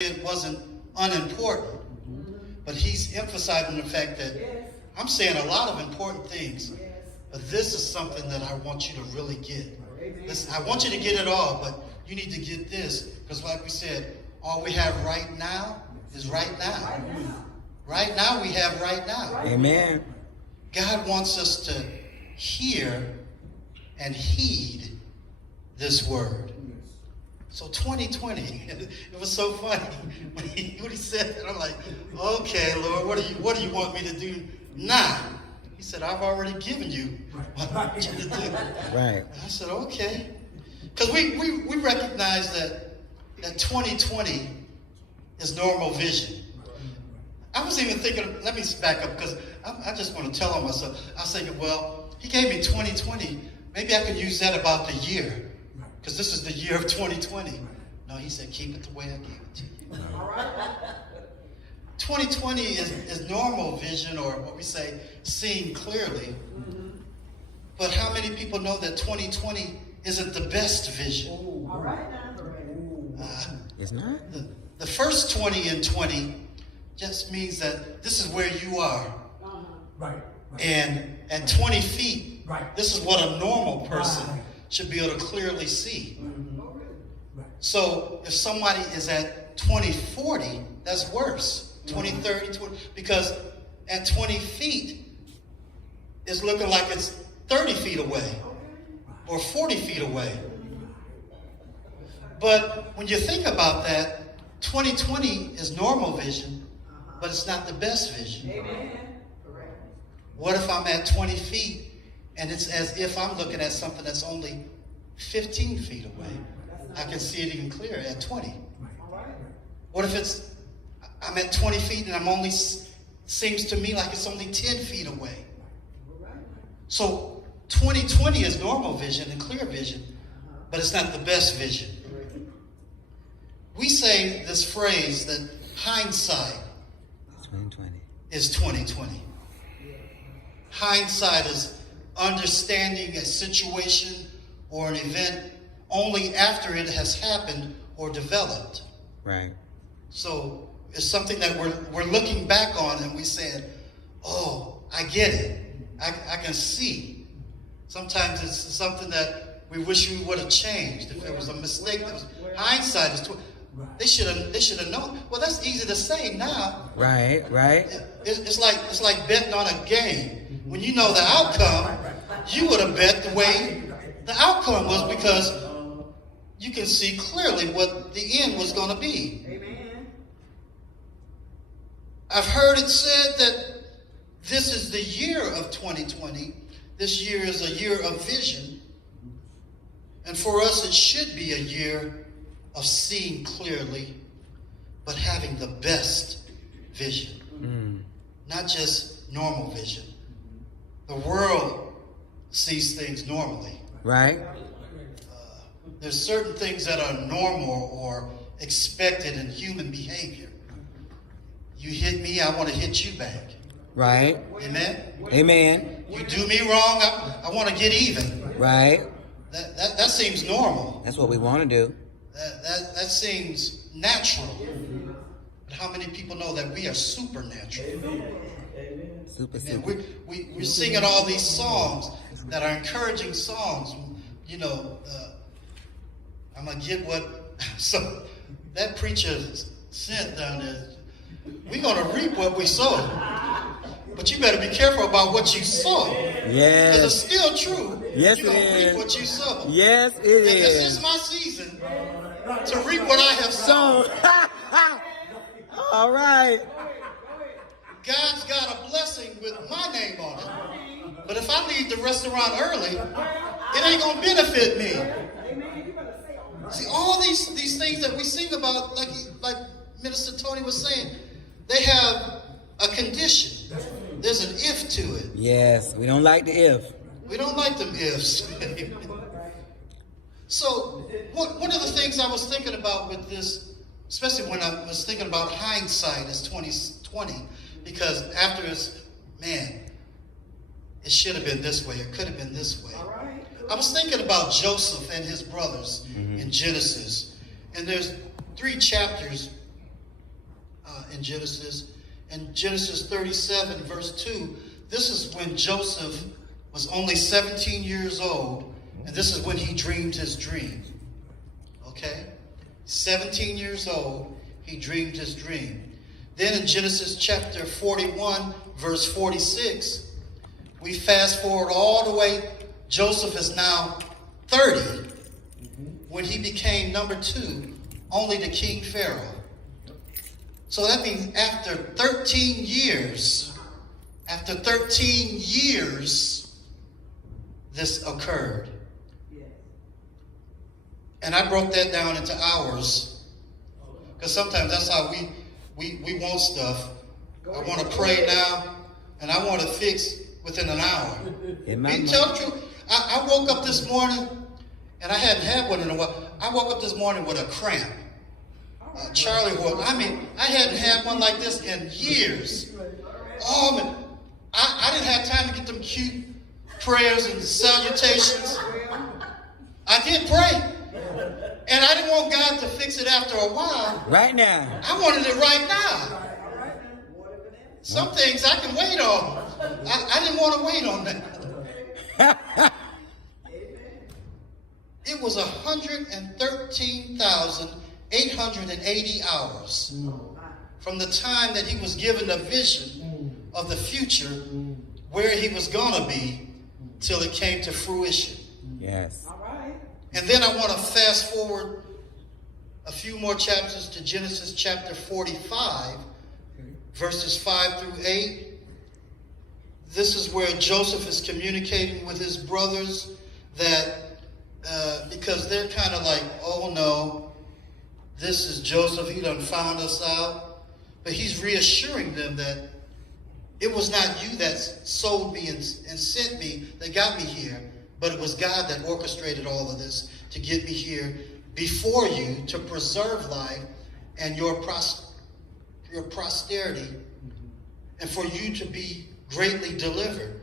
it wasn't unimportant, but he's emphasizing the fact that I'm saying a lot of important things, but this is something that I want you to really get. Listen, I want you to get it all, but you need to get this, because like we said, all we have right now is right now. Right now we have right now. Amen. God wants us to hear and heed this word. So 2020, it was so funny when he said that. I'm like, okay, Lord, what do you want me to do now? He said, I've already given you what I want you to do. Right. And I said, okay. Because we recognize that 2020 is normal vision. I was even thinking, let me back up, because I just want to tell on myself. I was thinking, well, he gave me 2020. Maybe I could use that about the year, because this is the year of 2020. No, he said, keep it the way I gave it to you. 2020 is normal vision, or what we say, seeing clearly. But how many people know that 2020 isn't the best vision? All right now. It's not? The first 20 in 20 just means that this is where you are. Right. And 20 feet, Right. this is what a normal person Right. should be able to clearly see. Right. So if somebody is at 2040, that's worse. 20, 30, 20, because at 20 feet, it's looking like it's 30 feet away or 40 feet away. But when you think about that, 2020 is normal vision, but it's not the best vision. What if I'm at 20 feet and it's as if I'm looking at something that's only 15 feet away? I can see it even clearer at 20. What if I'm at 20 feet and I'm only, seems to me like it's only 10 feet away? So 2020 is normal vision and clear vision, but it's not the best vision. We say this phrase that hindsight 2020. is 2020. Hindsight is understanding a situation or an event only after it has happened or developed. Right. So it's something that we're looking back on and we said, oh, I get it. I can see. Sometimes it's something that we wish we would have changed. If it was a mistake, hindsight is they should have known. Well, that's easy to say now. Right. It's like betting on a game. When you know the outcome, you would have bet the way the outcome was, because you can see clearly what the end was going to be. I've heard it said that this is the year of 2020. This year is a year of vision. And for us, it should be a year of seeing clearly, but having the best vision. Not just normal vision. The world sees things normally. Right. There's certain things that are normal or expected in human behavior. You hit me, I want to hit you back. Right. Amen? Amen. You do me wrong, I want to get even. Right. That seems normal. That's what we want to do. That seems natural. But how many people know that we are supernatural? Super. We're singing all these songs that are encouraging songs. You know, I'm going to get what so that preacher sent down there. We're going to reap what we sow. But you better be careful about what you sow. Yes. Because it's still true. Yes, You're going to it reap is. what you sow. Yes, it And is. this is my season to reap what I have sown. So, all right. God's got a blessing with my name on it. But if I leave the restaurant early, it ain't going to benefit me. See, all these things that we sing about, like Minister Tony was saying, they have a condition. There's an if to it. Yes, we don't like the if. We don't like them ifs. So, one of the things I was thinking about with this, especially when I was thinking about hindsight as 2020, because after it's, man, it should have been this way, it could have been this way. I was thinking about Joseph and his brothers in Genesis. And there's 3 chapters in Genesis. In Genesis 37, verse 2, this is when Joseph was only 17 years old, and this is when he dreamed his dream. Okay? 17 years old, he dreamed his dream. Then in Genesis chapter 41, verse 46, we fast forward all the way. Joseph is now 30 when he became number 2 only to King Pharaoh. So that means after 13 years, this occurred. And I broke that down into hours, because sometimes that's how we want stuff. I want to pray now, and I want to fix within an hour. Be tell the truth. I woke up this morning, and I hadn't had one in a while. I woke up this morning with a cramp. Charlie horse. I mean, I hadn't had one like this in years. Oh man, I didn't have time to get them cute prayers and salutations. I did pray. And I didn't want God to fix it after a while. Right now. I wanted it right now. Some things I can wait on. I didn't want to wait on that. It was 113,880 hours from the time that he was given a vision of the future, where he was going to be, till it came to fruition. Yes. And then I want to fast forward a few more chapters to Genesis chapter 45, verses 5 through 8. This is where Joseph is communicating with his brothers that because they're kind of like, oh no, this is Joseph, he done found us out. But he's reassuring them that it was not you that sold me and sent me that got me here, but it was God that orchestrated all of this to get me here before you, to preserve life and your posterity, and for you to be greatly delivered.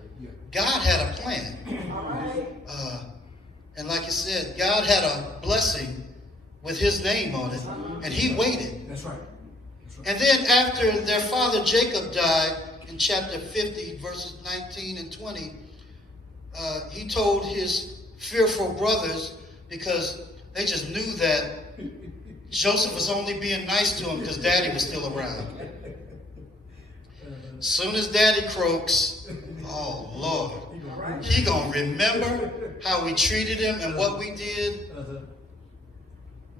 God had a plan. And like I said, God had a blessing with his name on it, and he waited. That's right. And then after their father Jacob died, in chapter 50, verses 19 and 20, he told his fearful brothers, because they just knew that Joseph was only being nice to him because daddy was still around. Soon as daddy croaks, oh Lord, he gonna remember how we treated him and what we did.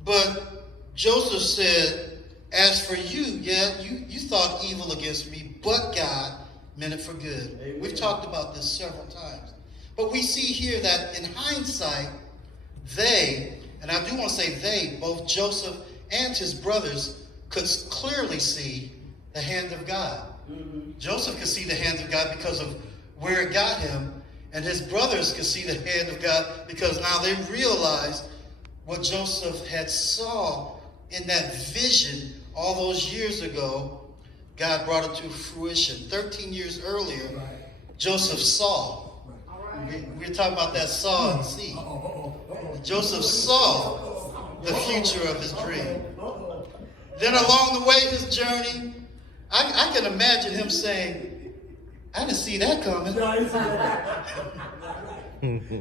But Joseph said, as for you, you thought evil against me, but God meant it for good. Amen. We've talked about this several times. But we see here that in hindsight, they, and I do want to say they, both Joseph and his brothers, could clearly see the hand of God. Joseph could see the hand of God because of where it got him, and his brothers could see the hand of God because now they realized what Joseph had saw in that vision all those years ago. God brought it to fruition. 13 years earlier, Joseph saw. We're talking about that saw and see. Joseph saw the future of his dream. Then along the way, his journey, I can imagine him saying, I didn't see that coming.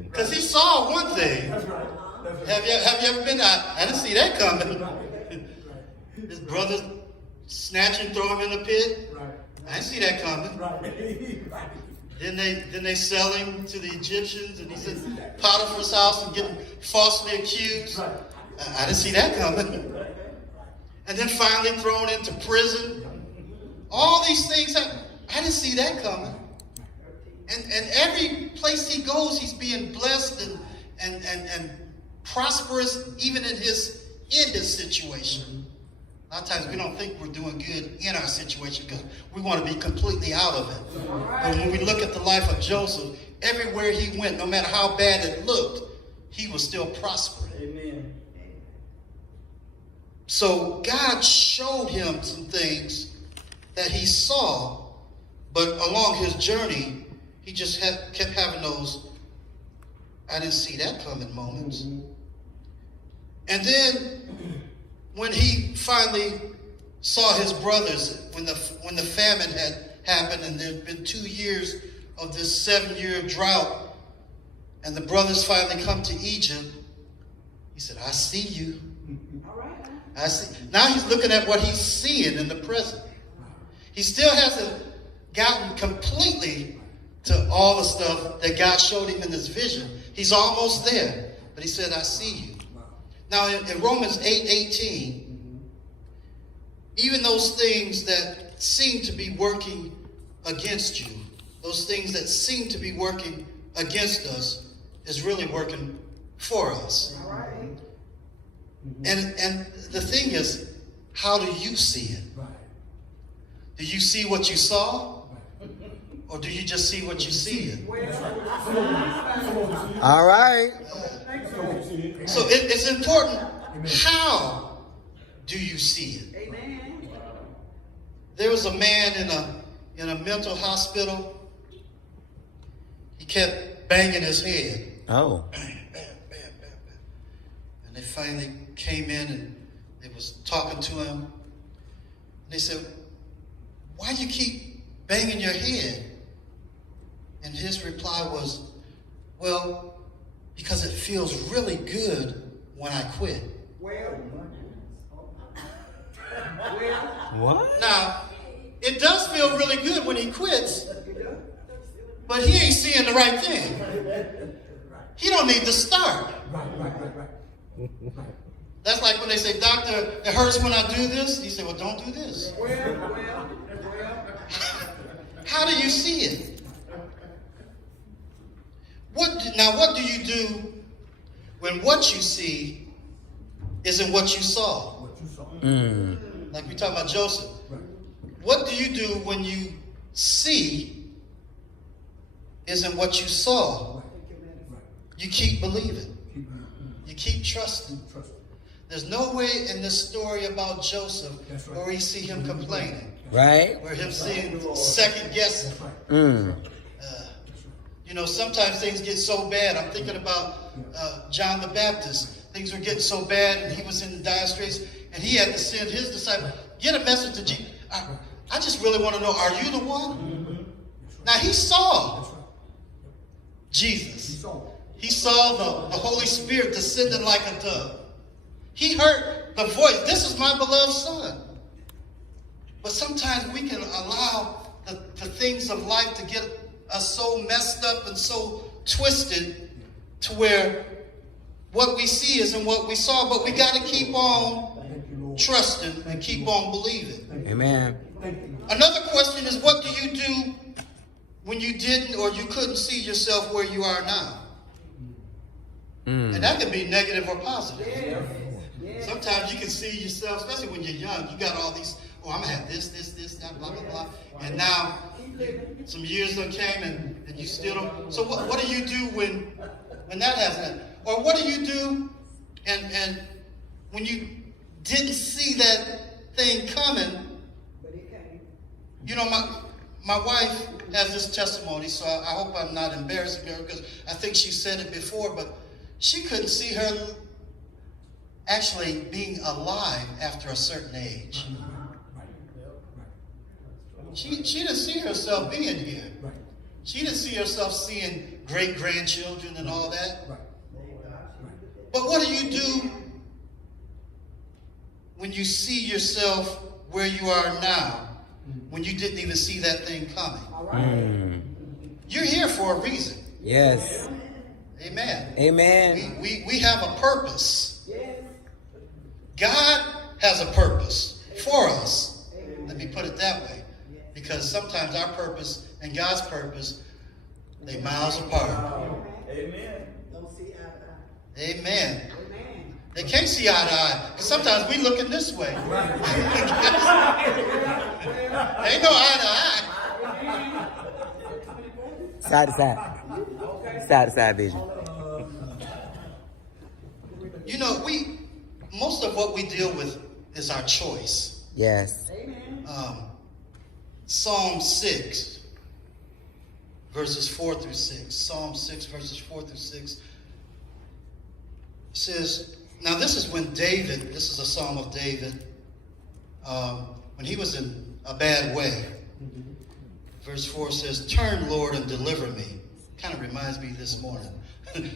Because he saw one thing. Have you ever been? I didn't see that coming. His brothers snatch him, throw him in the pit. I didn't see that coming. Then they sell him to the Egyptians, and he's in Potiphar's house and getting falsely accused. I didn't see that coming. And then finally thrown into prison. All these things, I didn't see that coming. And every place he goes, he's being blessed and prosperous, even in his situation. A lot of times we don't think we're doing good in our situation because we want to be completely out of it. But when we look at the life of Joseph, everywhere he went, no matter how bad it looked, he was still prospering. Amen. So God showed him some things that he saw, but along his journey, he just kept having those, I didn't see that coming moments. And then when he finally saw his brothers when the famine had happened, and there had been 2 years of this 7-year drought, and the brothers finally come to Egypt. He said, I see you. All right. I see. Now he's looking at what he's seeing in the present. He still hasn't gotten completely to all the stuff that God showed him in this vision. He's almost there. But he said, I see you. Now in Romans 8:18, even those things that seem to be working against you, those things that seem to be working against us, is really working for us. All right. And the thing is, how do you see it? Right. Do you see what you saw? Or do you just see what you see it? All right. So it's important. How do you see it? Amen. There was a man in a mental hospital. He kept banging his head. Oh. Bam, bam, bam, bam, bam. And they finally came in and they was talking to him. And they said, why do you keep banging your head? And his reply was, well, because it feels really good when I quit. Well. What? Now, it does feel really good when he quits, but he ain't seeing the right thing. He don't need to start. Right. That's like when they say, doctor, it hurts when I do this. He said, well, don't do this. Well. How do you see it? What do you do when what you see isn't what you saw? What you saw. Like we talk about Joseph. Right. What do you do when you see isn't what you saw? Right. You keep believing. Keep You keep trusting. trust. There's no way in this story about Joseph That's right. where we see him complaining, Right? where him seeing second guessing. That's right. Mm. You know, sometimes things get so bad. I'm thinking about John the Baptist. Things were getting so bad, and he was in the dire straits, and he had to send his disciples, get a message to Jesus. I just really want to know, are you the one? Now, he saw That's right. Jesus. He saw. He saw the Holy Spirit descending like a dove. He heard the voice, this is my beloved son. But sometimes we can allow the things of life to get us so messed up and so twisted to where what we see isn't what we saw. But we got to keep on Thank you, Lord. trusting and keep on believing. Amen. Thank you. Another question is, what do you do when you didn't or you couldn't see yourself where you are now? And that can be negative or positive. Sometimes you can see yourself, especially when you're young, you got all these, oh, I'm going to have this, that, blah, blah, blah. And now some years done came and you still don't. So what do you do when that hasn't? Or what do you do and when you didn't see that thing coming? You know, my wife has this testimony, so I hope I'm not embarrassing her because I think she said it before, but she couldn't see her actually being alive after a certain age. She didn't see herself being here. She didn't see herself seeing great-grandchildren and all that. But what do you do when you see yourself where you are now, when you didn't even see that thing coming? You're here for a reason. Yes. Amen. Amen. We have a purpose. God has a purpose for us. Let me put it that way. Because sometimes our purpose and God's purpose, they miles apart. Amen. Amen. They can't see eye to eye. Because sometimes we looking this way. Ain't no eye to eye. Side to side. Side to side vision. You know, most of what we deal with is our choice. Yes. Psalm 6, verses 4 through 6. Psalm 6, verses 4 through 6 says, now this is when David, this is a psalm of David. when he was in a bad way. Verse 4 says, "Turn, Lord, and deliver me." Kind of reminds me this morning.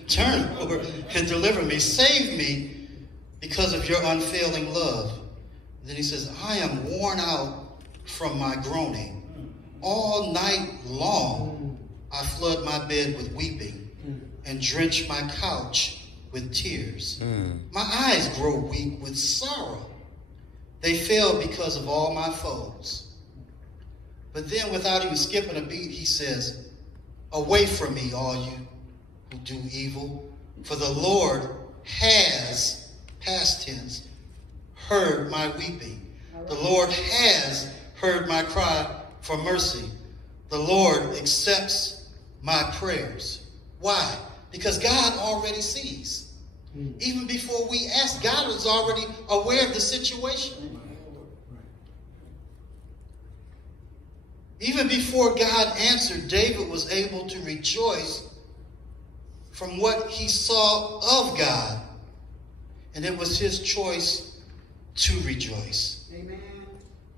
"Turn, Lord, and deliver me. Save me because of your unfailing love." Then he says, "I am worn out from my groaning. All night long I flood my bed with weeping and drench my couch with tears. My eyes grow weak with sorrow. They fail because of all my foes." But then, without even skipping a beat, he says, "Away from me, all you who do evil, for the Lord has," past tense, "heard my weeping. The Lord has heard my cry for mercy. The Lord accepts my prayers." Why? Because God already sees. Even before we ask, God is already aware of the situation. Even before God answered, David was able to rejoice from what he saw of God. And it was his choice to rejoice. Amen.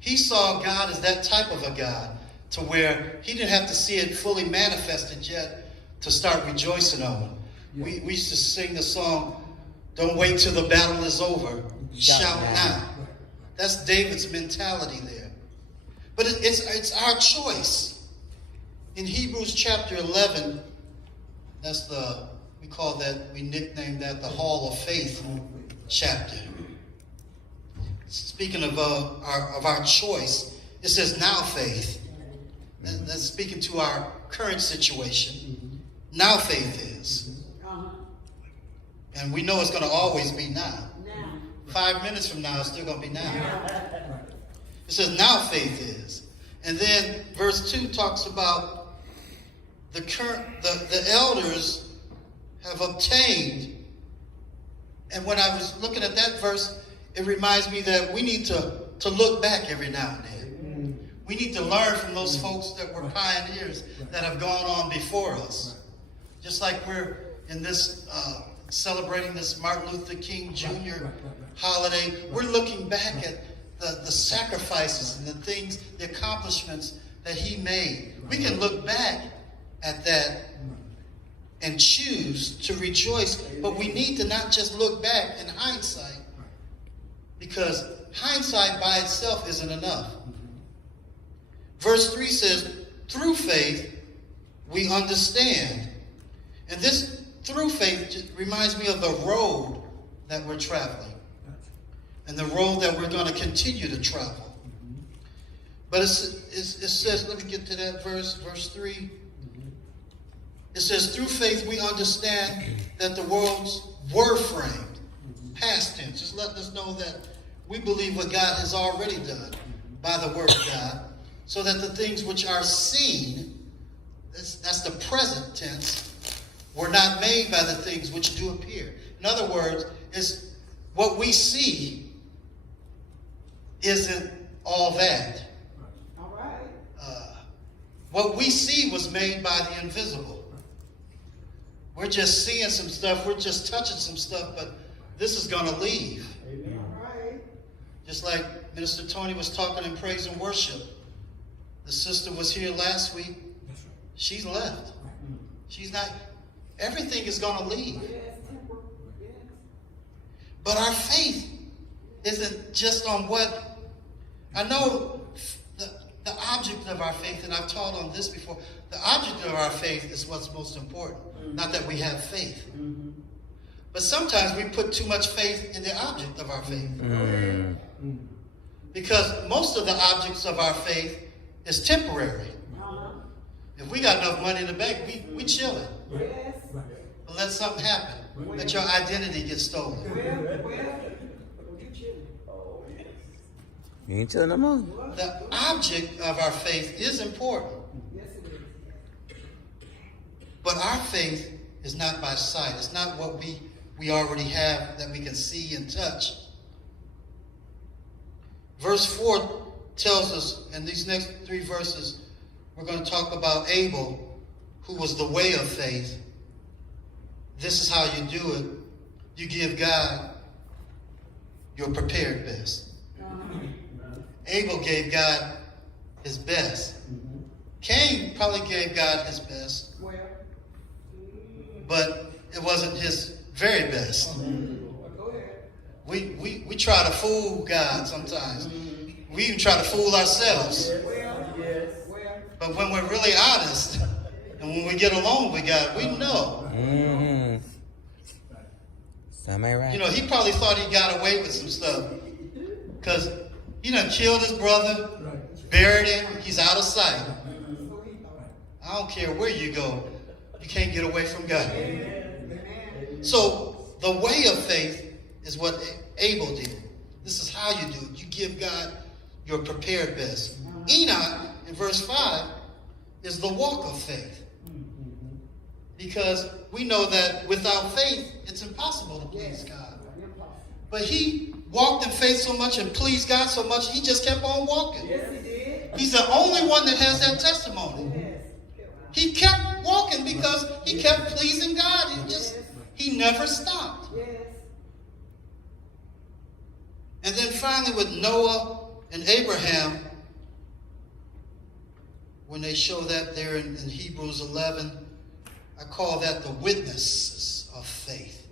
He saw God as that type of a God to where he didn't have to see it fully manifested yet to start rejoicing on it. We used to sing the song, "Don't wait till the battle is over. Shout now." That's David's mentality there. But it's our choice. In Hebrews chapter 11, we nicknamed that the Hall of Faith chapter. Speaking of our choice, it says now faith. That's speaking to our current situation. Now faith is. And we know it's going to always be now. 5 minutes from now, it's still going to be now. It says now faith is. And then verse 2 talks about the elders have obtained. And when I was looking at that verse, it reminds me that we need to look back every now and then. We need to learn from those folks that were pioneers that have gone on before us. Just like we're in this celebrating this Martin Luther King Jr. holiday, we're looking back at the sacrifices and the things, the accomplishments that he made. We can look back at that and choose to rejoice, but we need to not just look back in hindsight, because hindsight by itself isn't enough. Verse 3 says, "Through faith we understand." And this through faith just reminds me of the road that we're traveling and the road that we're going to continue to travel. But it says, let me get to that verse 3. It says, "Through faith we understand that the worlds were framed." Past tense. Just letting us know that we believe what God has already done by the word of God, so that the things which are seen, that's the present tense, were not made by the things which do appear. In other words, it's what we see isn't all that. All right. What we see was made by the invisible. We're just seeing some stuff, we're just touching some stuff, but this is going to leave. All right. Just like Minister Tony was talking in praise and worship. The sister was here last week. She's left. She's not. Everything is going to leave. Yes, temper. Yes. But our faith isn't just on what. I know the object of our faith, and I've taught on this before, the object of our faith is what's most important. Not that we have faith. But sometimes we put too much faith in the object of our faith. Because most of the objects of our faith is temporary. If we got enough money in the bank, we chilling. Yes. But let something happen. Let your identity get stolen. Well, you chilling. You ain't chilling no more. The object of our faith is important. Yes, it is. But our faith is not by sight. It's not what we already have that we can see and touch. Verse 4 tells us, in these next 3 verses, we're going to talk about Abel, who was the way of faith. This is how you do it. You give God your prepared best. Abel gave God his best. Cain probably gave God his best, Well, but it wasn't his very best. go ahead. We try to fool God sometimes. We even try to fool ourselves. Well, But when we're really honest, and when we get along with God, we know. Mm-hmm. Some ain't right. You know, he probably thought he got away with some stuff. Because he done killed his brother, buried him, he's out of sight. I don't care where you go, you can't get away from God. So the way of faith is what Abel did. This is how you do it. You give God your prepared best. Enoch, in verse 5, is the walk of faith. Because we know that without faith, it's impossible to please God. But he walked in faith so much and pleased God so much, he just kept on walking. yes, he did. He's the only one that has that testimony. He kept walking because he kept pleasing God. He never stopped. Yes. And then finally with Noah and Abraham, when they show that there in Hebrews 11, I call that the witnesses of faith.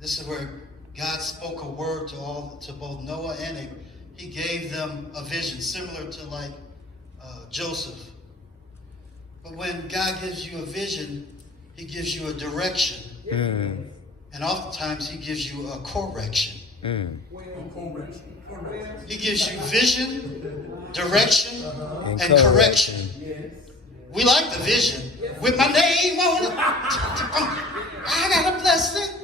This is where God spoke a word to both Noah and Abraham. He gave them a vision similar to like Joseph. But when God gives you a vision, he gives you a direction. Mm. And oftentimes he gives you a correction. Mm. He gives you vision, direction, and correction. We like the vision. With my name on it. I got a blessing.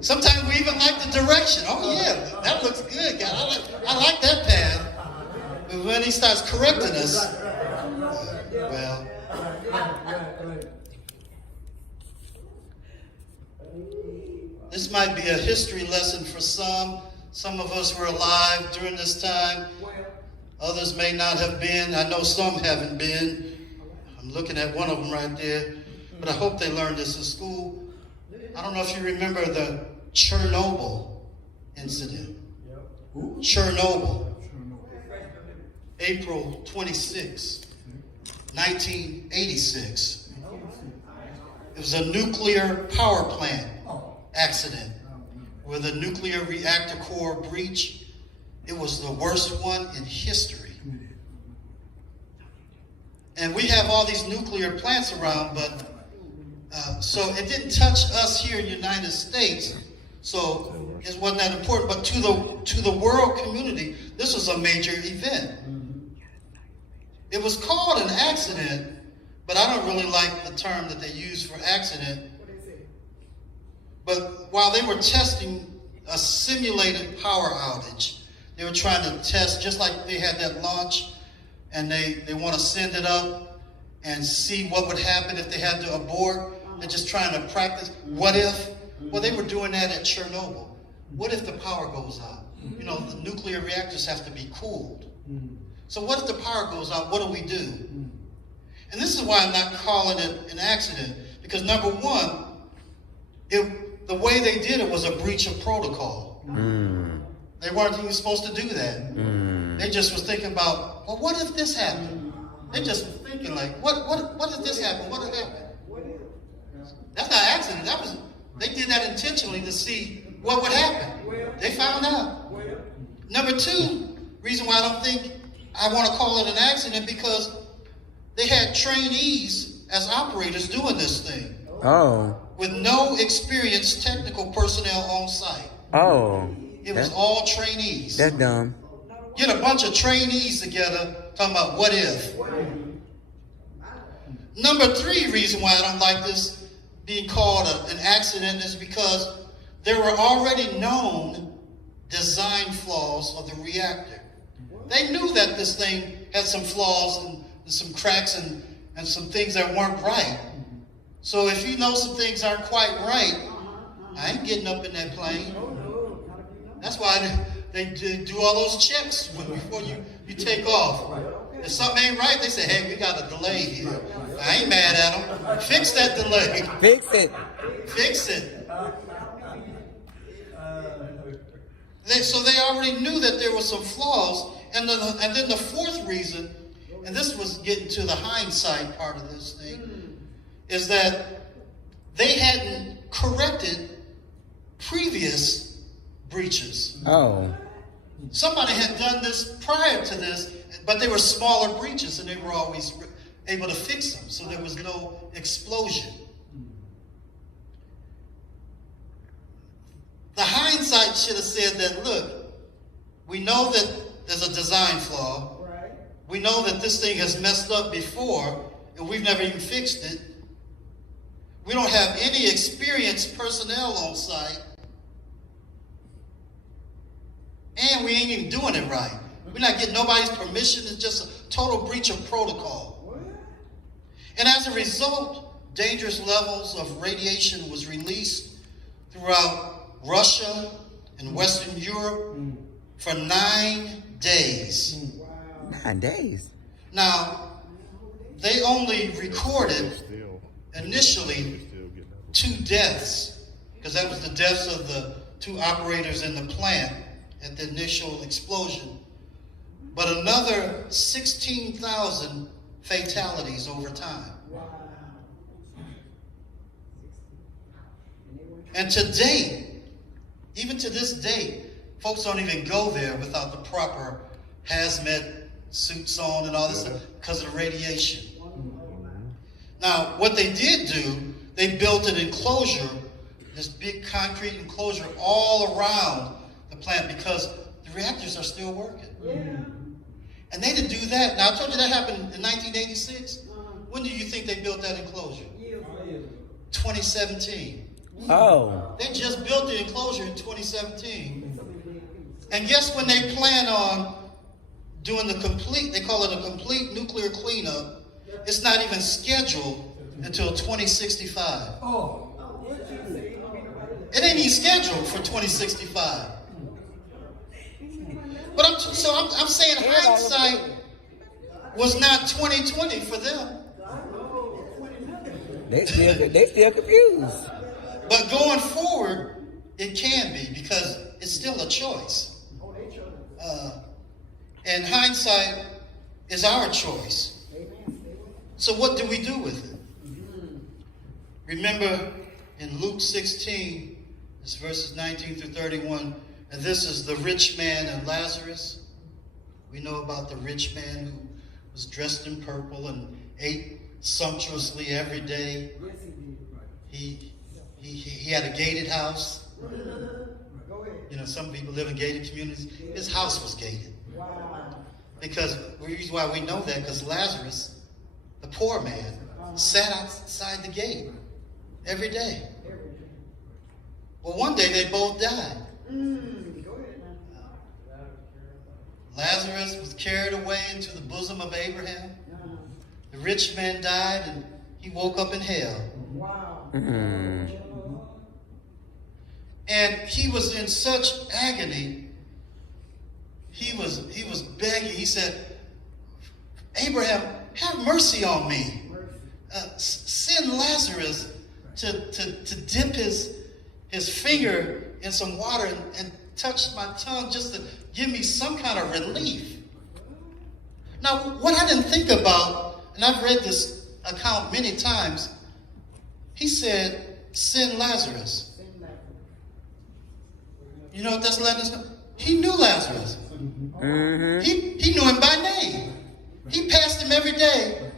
Sometimes we even like the direction. Oh yeah, that looks good, God. I like that path. But when he starts correcting us, well, this might be a history lesson for some. Some of us were alive during this time. Others may not have been. I know some haven't been. I'm looking at one of them right there. But I hope they learned this in school. I don't know if you remember the Chernobyl incident. Chernobyl. April 26, 1986. It was a nuclear power plant accident where the nuclear reactor core breach. It was the worst one in history. And we have all these nuclear plants around, but so it didn't touch us here in the United States. So it wasn't that important. But to the world community, this was a major event. It was called an accident, but I don't really like the term that they use for accident. But while they were testing a simulated power outage, they were trying to test, just like they had that launch, and they want to send it up and see what would happen if they had to abort. They're just trying to practice. What if? Well, they were doing that at Chernobyl. What if the power goes out? You know, the nuclear reactors have to be cooled. So what if the power goes out? What do we do? And this is why I'm not calling it an accident. Because number one, the way they did it was a breach of protocol. They weren't even supposed to do that. They just was thinking about, well, what if this happened? They just were thinking like, what if this happened? What if happened? That's not an accident. They did that intentionally to see what would happen. They found out. Number two, reason why I don't think I want to call it an accident, because they had trainees as operators doing this thing. Oh. With no experienced technical personnel on site. Oh. It was all trainees. That's dumb. Get a bunch of trainees together talking about what if. Number three reason why I don't like this being called an accident is because there were already known design flaws of the reactor. They knew that this thing had some flaws and some cracks and some things that weren't right. So if you know some things aren't quite right, I ain't getting up in that plane. That's why they do all those checks before you take off. If something ain't right, they say, hey, we got a delay here. I ain't mad at them. Fix that delay. Fix it. Fix it. So they already knew that there were some flaws. And then the fourth reason, and this was getting to the hindsight part of this thing, is that they hadn't corrected previous breaches. Oh. Somebody had done this prior to this, but they were smaller breaches, and they were always able to fix them, so there was no explosion. The hindsight should have said that, look, we know that there's a design flaw. Right. We know that this thing has messed up before, and we've never even fixed it. We don't have any experienced personnel on site. And we ain't even doing it right. We're not getting nobody's permission. It's just a total breach of protocol. What? And as a result, dangerous levels of radiation was released throughout Russia and Western Europe for 9 days. Wow. 9 days. Now, they only recorded initially 2 deaths, because that was the deaths of the 2 operators in the plant at the initial explosion. But another 16,000 fatalities over time. Wow. And to date, even to this day, folks don't even go there without the proper hazmat suits on and all this stuff because of the radiation. Now, what they did do, they built an enclosure, this big concrete enclosure all around the plant because the reactors are still working. Yeah. And they didn't do that. Now, I told you that happened in 1986. When do you think they built that enclosure? 2017. Oh. They just built the enclosure in 2017. And guess when they plan on doing the complete, they call it a complete nuclear cleanup, it's not even scheduled until 2065. Oh. It ain't even scheduled for 2065. But I'm saying hindsight was not 2020 for them. They still confused. But going forward, it can be because it's still a choice. And hindsight is our choice. So what do we do with it? Remember in Luke 16, it's verses 19 through 31, and this is the rich man and Lazarus. We know about the rich man who was dressed in purple and ate sumptuously every day. He had a gated house. You know, some people live in gated communities. His house was gated. Because the reason why we know that, because Lazarus, the poor man, sat outside the gate every day. Well, one day they both died. Lazarus was carried away into the bosom of Abraham. The rich man died and he woke up in hell. And he was in such agony. He was begging. He said, Abraham, have mercy on me. Send Lazarus to dip his finger in some water and touch my tongue just to give me some kind of relief. Now, what I didn't think about, and I've read this account many times, he said, send Lazarus. You know what that's letting us know? He knew Lazarus. He knew him by name. He passed him every day,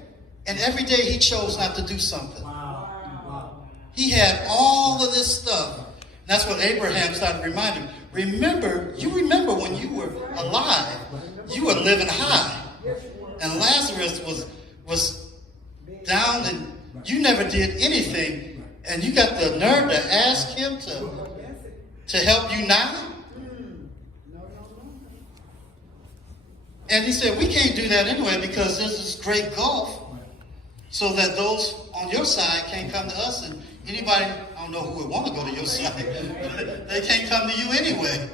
and every day he chose not to do something. He had all of this stuff. And that's what Abraham started reminding him. You remember when you were alive, you were living high. And Lazarus was down and you never did anything. And you got the nerve to ask him to help you now? And he said, we can't do that anyway because there's this great gulf so that those on your side can't come to us. And anybody, I don't know who would want to go to your side, they can't come to you anyway.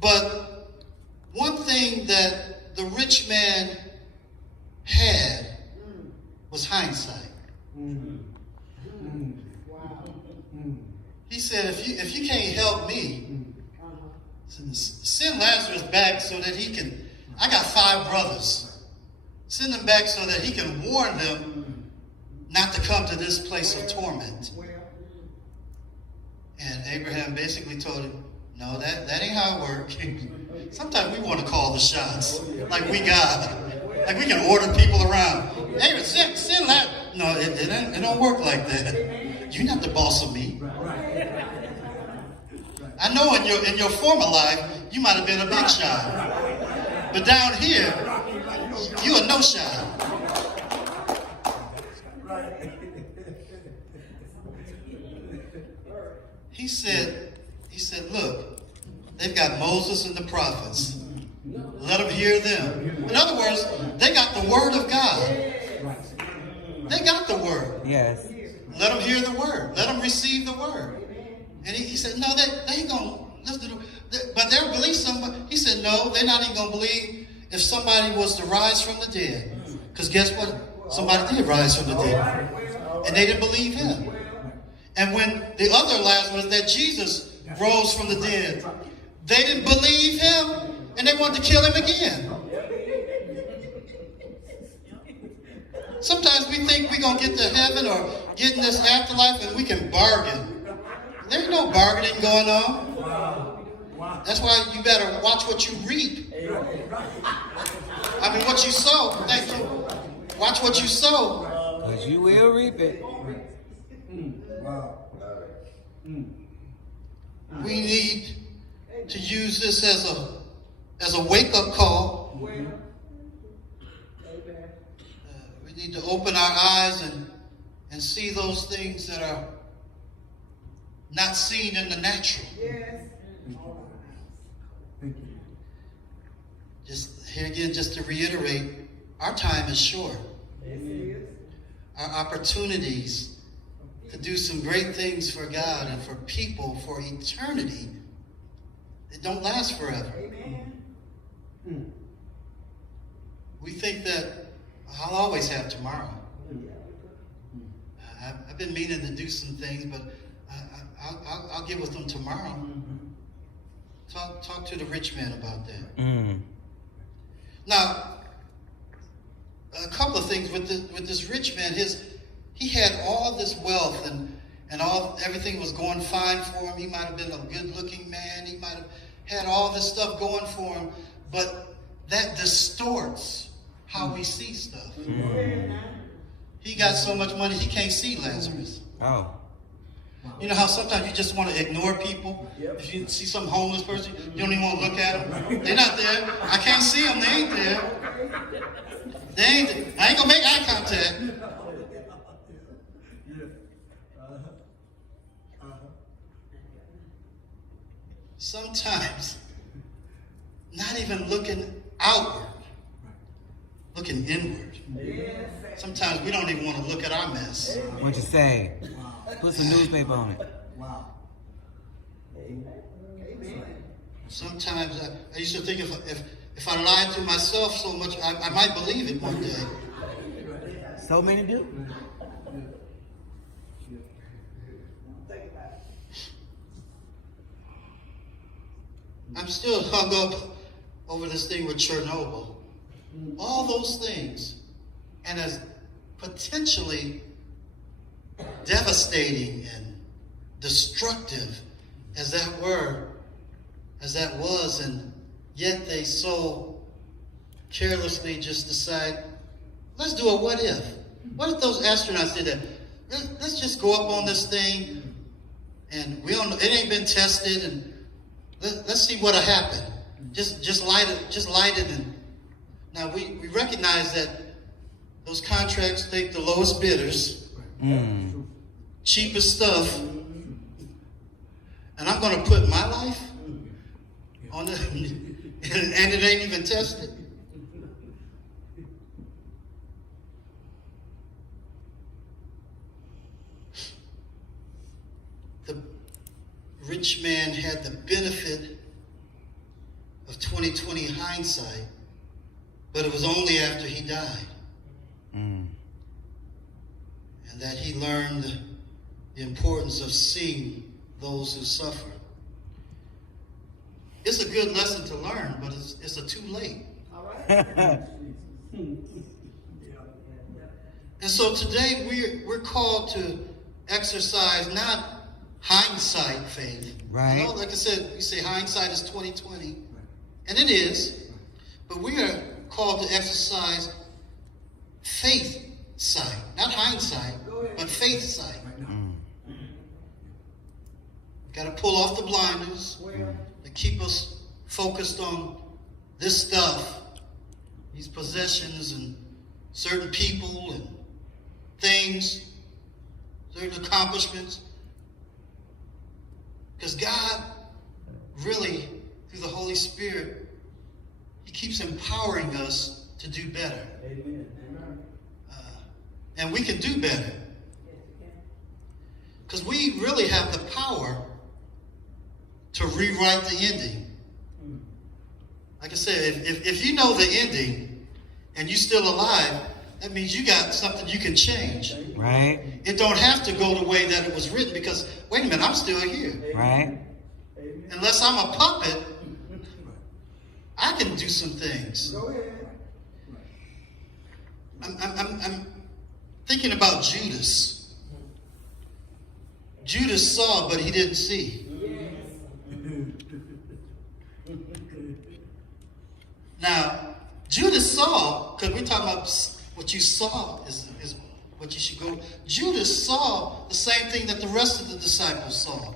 But one thing that the rich man had was hindsight. He said, you can't help me, send Lazarus back so that he can. I got 5 brothers. Send them back so that he can warn them not to come to this place of torment. And Abraham basically told him, no, that ain't how it works. Sometimes we want to call the shots, like we got, like we can order people around. Hey, send that. No, it don't work like that. You're not the boss of me. I know in your former life you might have been a big shot, but down here you a no shot. He said, look, they've got Moses and the prophets. Let them hear them. In other words, they got the word of God. They got the word. Yes. Let them hear the word. Let them receive the word. And he said, no, they ain't going to listen to but they'll believe somebody. He said, no, they're not even going to believe if somebody was to rise from the dead. Because guess what? Somebody did rise from the dead. And they didn't believe him. And when the other Lazarus, that Jesus rose from the dead, they didn't believe him, and they wanted to kill him again. Sometimes we think we're going to get to heaven or get in this afterlife and we can bargain. There ain't no bargaining going on. That's why you better watch what you reap. I mean, what you sow. Thank you. Watch what you sow. Because you will reap it. We need to use this as a wake-up call. We need to open our eyes and see those things that are not seen in the natural. Just here again, just to reiterate, our time is short. Our opportunities to do some great things for God and for people for eternity, it don't last forever. We think that I'll always have tomorrow. I've been meaning to do some things, but I'll get with them tomorrow. Talk to the rich man about that. Now, a couple of things with this rich man. He had all this wealth and everything was going fine for him. He might have been a good-looking man. He might have had all this stuff going for him, but that distorts how we see stuff. He got so much money he can't see Lazarus. Oh. You know how sometimes you just want to ignore people? If you see some homeless person, you don't even want to look at them. They're not there. I can't see them. They ain't there. They ain't there. I ain't going to make eye contact. Sometimes, not even looking outward, looking inward. Sometimes we don't even want to look at our mess. What you say? Put some newspaper on it. Sometimes I used to think if I lied to myself so much, I might believe it one day. So many do. I'm still hung up over this thing with Chernobyl. All those things. And as potentially devastating and destructive as that was, and yet they so carelessly just decide, let's do a what if. What if those astronauts did that? Let's just go up on this thing, and we don't know, it ain't been tested, and let's see what'll happen. Just light it, and now we recognize that those contracts take the lowest bidders, cheapest stuff, and I'm going to put my life on it, and it ain't even tested. The rich man had the benefit of 20/20 hindsight, but it was only after he died. And that he learned the importance of seeing those who suffer. It's a good lesson to learn, but it's a too late. All right. And so today we're called to exercise not hindsight faith. Right. You know, like I said, we say hindsight is 20/20, and it is. But we are called to exercise faith sight, not hindsight, but faith sight. Got to pull off the blinders to keep us focused on this stuff, these possessions and certain people and things, certain accomplishments. Because God really, through the Holy Spirit, He keeps empowering us to do better. Amen. And we can do better. Because we really have the power to rewrite the ending. Like I said, if you know the ending and you're still alive, that means you got something you can change. Right. It don't have to go the way that it was written because, wait a minute, I'm still here. Right. Unless I'm a puppet, I can do some things. Go ahead. I'm thinking about Judas. Judas saw, but he didn't see. Now, Judas saw, because we're talking about what you saw is what you should go. Judas saw the same thing that the rest of the disciples saw.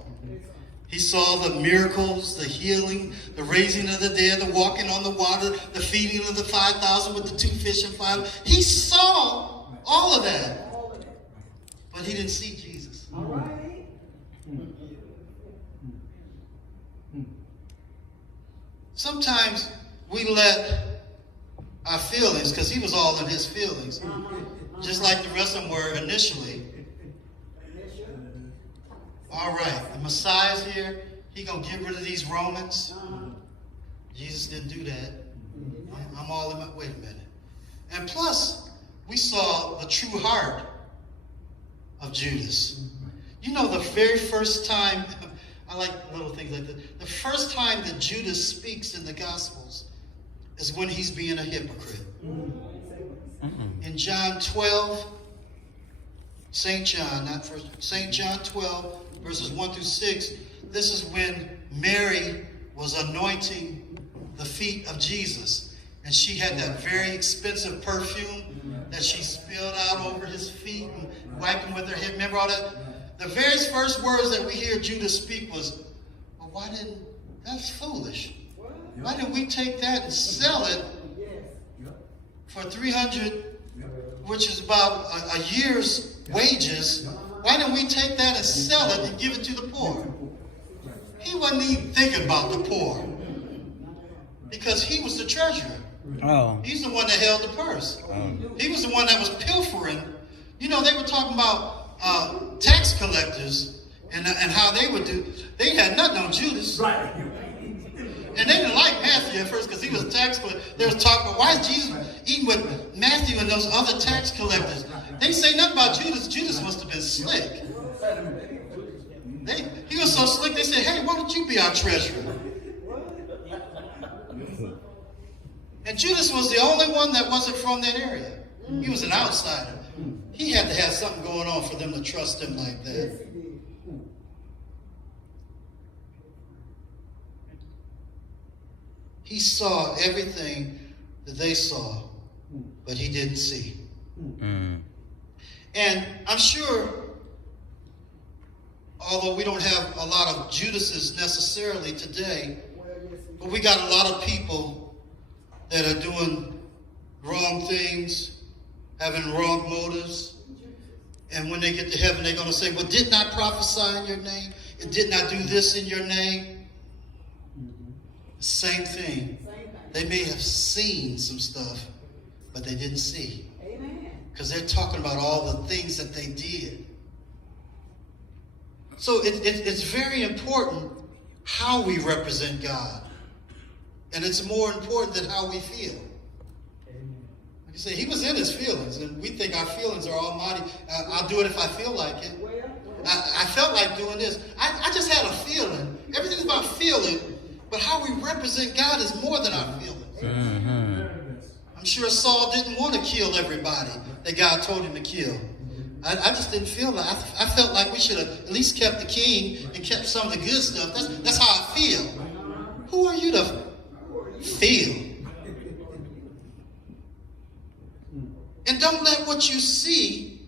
He saw the miracles, the healing, the raising of the dead, the walking on the water, the feeding of the 5,000 with the 2 fish and 5. He saw all of that. But he didn't see Jesus. All right. Sometimes we let our feelings, because he was all in his feelings, just like the rest of them were initially. All right, the Messiah's here. He gonna get rid of these Romans. Jesus didn't do that. I'm all in my, wait a minute. And plus, we saw the true heart of Judas. You know, the very first time, I like little things like that. The first time that Judas speaks in the Gospels is when he's being a hypocrite. In John 12, St. John, not first, St. John 12, verses 1 through 6, this is when Mary was anointing the feet of Jesus. And she had that very expensive perfume that she spilled out over his feet and wiped them with her head. Remember all that? The very first words that we hear Judas speak was, well, why didn't, that's foolish. Why didn't we take that and sell it for 300, which is about a year's wages? Why didn't we take that and sell it and give it to the poor? He wasn't even thinking about the poor because he was the treasurer. Oh. He's the one that held the purse. He was the one that was pilfering. You know, they were talking about tax collectors and how they would do. They had nothing on Judas. Right. And they didn't like Matthew at first because he was a tax collector. They was talking about, why is Jesus eating with Matthew and those other tax collectors? They say nothing about Judas. Judas must have been slick. He was so slick, they said, hey, why don't you be our treasurer? And Judas was the only one that wasn't from that area. He was an outsider. He had to have something going on for them to trust him like that. He saw everything that they saw, but he didn't see. And I'm sure, although we don't have a lot of Judases necessarily today, but we got a lot of people that are doing wrong things, having wrong motives. And when they get to heaven, they're going to say, well, didn't I prophesy in your name? And didn't I do this in your name? Same thing. They may have seen some stuff, but they didn't see. Because they're talking about all the things that they did. So it's very important how we represent God. And it's more important than how we feel. Like I say, he was in his feelings, and we think our feelings are almighty. I'll do it if I feel like it. I felt like doing this. I just had a feeling. Everything's about feeling, but how we represent God is more than our feelings. Mm-hmm. I'm sure Saul didn't want to kill everybody that God told him to kill. I just didn't feel like. I felt like we should have at least kept the king and kept some of the good stuff. That's how I feel. Who are you to feel? And don't let what you see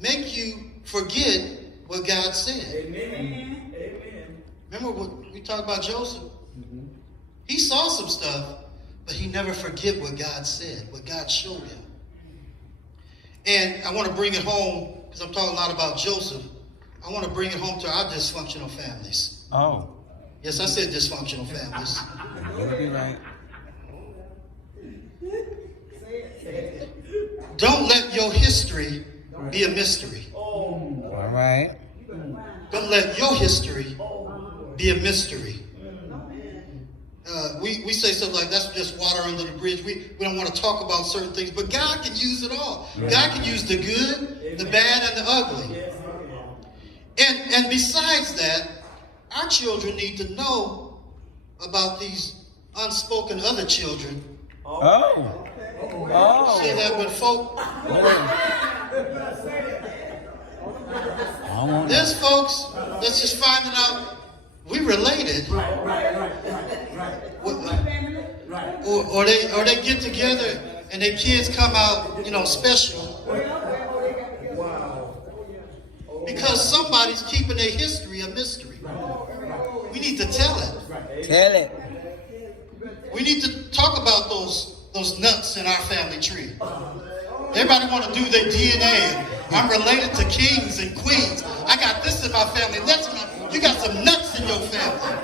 make you forget what God said. Amen. Amen. Remember what we talked about Joseph? He saw some stuff, but he never forget what God said, what God showed him. And I want to bring it home, because I'm talking a lot about Joseph. I want to bring it home to our dysfunctional families. Oh. Yes, I said dysfunctional families. You'll be right. Don't let your history be a mystery. All right. Don't let your history be a mystery. We say something like, that's just water under the bridge. We don't want to talk about certain things, but God can use it all. God can use the good, the bad, and the ugly. And besides that, our children need to know about these unspoken other children. Oh. Oh. Say that when folk, there's folks that's just finding out we related. Or they get together and their kids come out, special. Because somebody's keeping their history a mystery. We need to tell it. Tell it. We need to talk about those nuts in our family tree. Everybody want to do their DNA. I'm related to kings and queens. I got this in my family. You got some nuts in your family.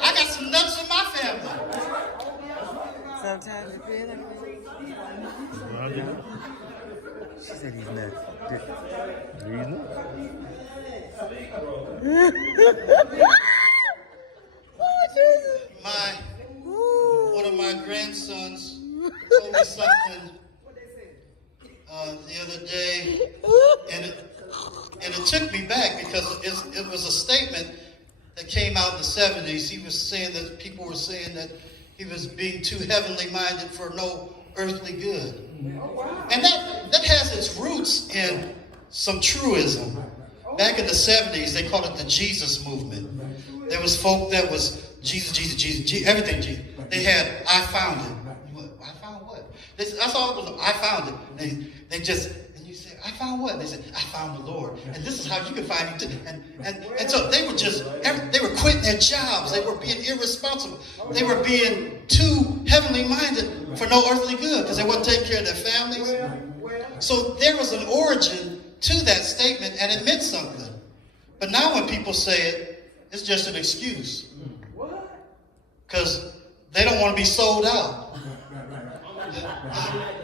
I got some nuts in my family. Sometimes you feel like she said he's nuts. He's nuts. One of my grandsons told me something the other day, and it took me back because it was a statement that came out in the 70s. He was saying that people were saying that he was being too heavenly minded for no earthly good. And that has its roots in some truism. Back in the 70s, they called it the Jesus movement. There was folk that was Jesus, everything Jesus. They had, I found it. What? I found what? That's all it was. I found it. They just, and you say, I found what? They said, I found the Lord. And this is how you can find him too. And so they were quitting their jobs. They were being irresponsible. They were being too heavenly minded for no earthly good because they weren't taking care of their families. So there was an origin to that statement, and it meant something. But now when people say it, it's just an excuse. Because they don't want to be sold out.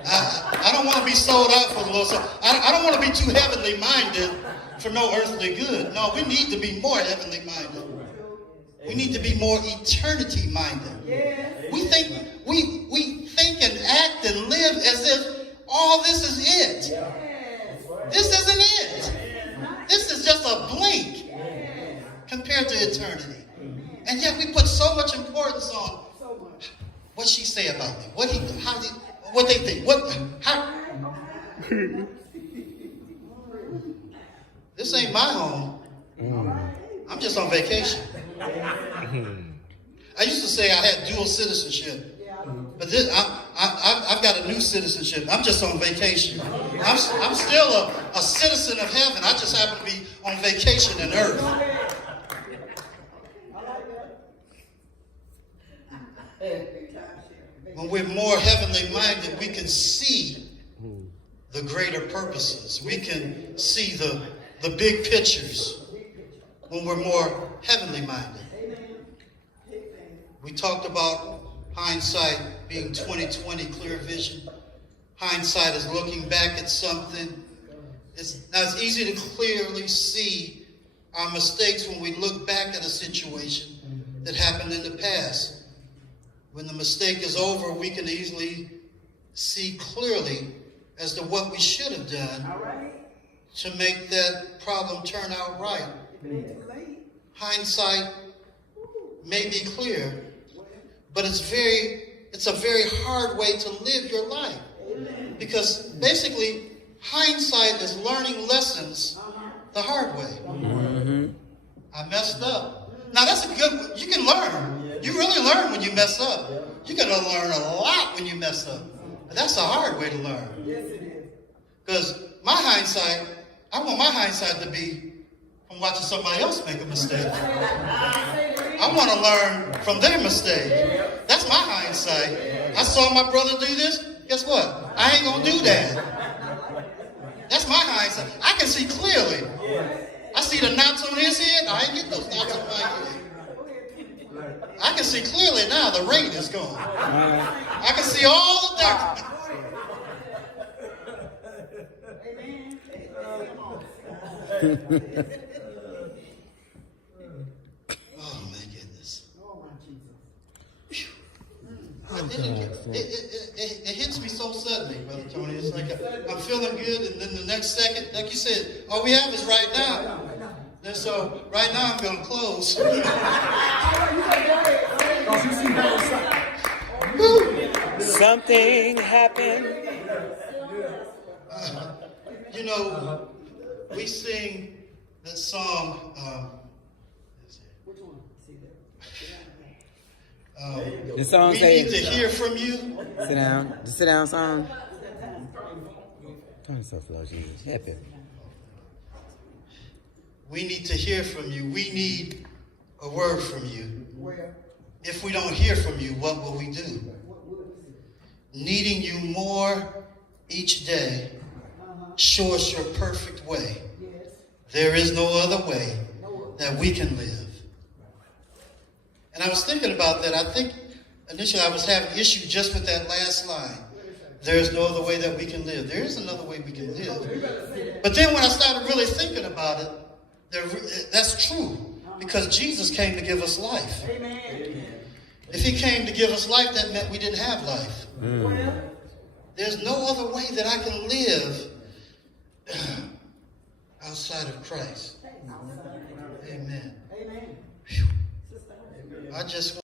I don't want to be sold out for the Lord. So I don't want to be too heavenly minded for no earthly good. No, we need to be more heavenly minded. We need to be more eternity minded. We think and act and live as if all this is it. This isn't it. This is just a blink compared to eternity. And yet we put so much importance on what she say about me, what they think, This ain't my home. I'm just on vacation. I used to say I had dual citizenship, but I've got a new citizenship. I'm just on vacation. I'm still a citizen of heaven. I just happen to be on vacation in earth. When we're more heavenly minded, we can see the greater purposes. We can see the big pictures when we're more heavenly minded. We talked about hindsight being 20/20, clear vision. Hindsight is looking back at something. It's easy to clearly see our mistakes when we look back at a situation that happened in the past. When the mistake is over, we can easily see clearly as to what we should have done All right. to make that problem turn out right. It ain't too late. Hindsight may be clear, but it's a very hard way to live your life. Because basically, hindsight is learning lessons the hard way. I messed up. Now that's a good, you can learn. You really learn when you mess up. You're going to learn a lot when you mess up. But that's a hard way to learn. Yes, it is. Because my hindsight, I want my hindsight to be from watching somebody else make a mistake. I want to learn from their mistake. That's my hindsight. I saw my brother do this. Guess what? I ain't going to do that. That's my hindsight. I can see clearly. I see the knots on his head. I ain't get those knots on my head. I can see clearly now the rain is gone. I can see all the darkness. Oh my goodness. It hits me so suddenly, Brother Tony. It's like I'm feeling good, and then the next second, like you said, all we have is right now. And so right now I'm going to close. Something happened. You know, we sing that song. The song We need to says, hear from you. sit down. The sit down song. Turn so slow, Jesus. Help him. We need to hear from you. We need a word from you. If we don't hear from you, what will we do? Needing you more each day. Show us your perfect way. There is no other way that we can live. And I was thinking about that. I think initially I was having issue just with that last line. There is no other way that we can live. There is another way we can live. But then when I started really thinking about it, that's true. Because Jesus came to give us life. If he came to give us life, that meant we didn't have life. There's no other way that I can live outside of Christ. Amen. Whew. I just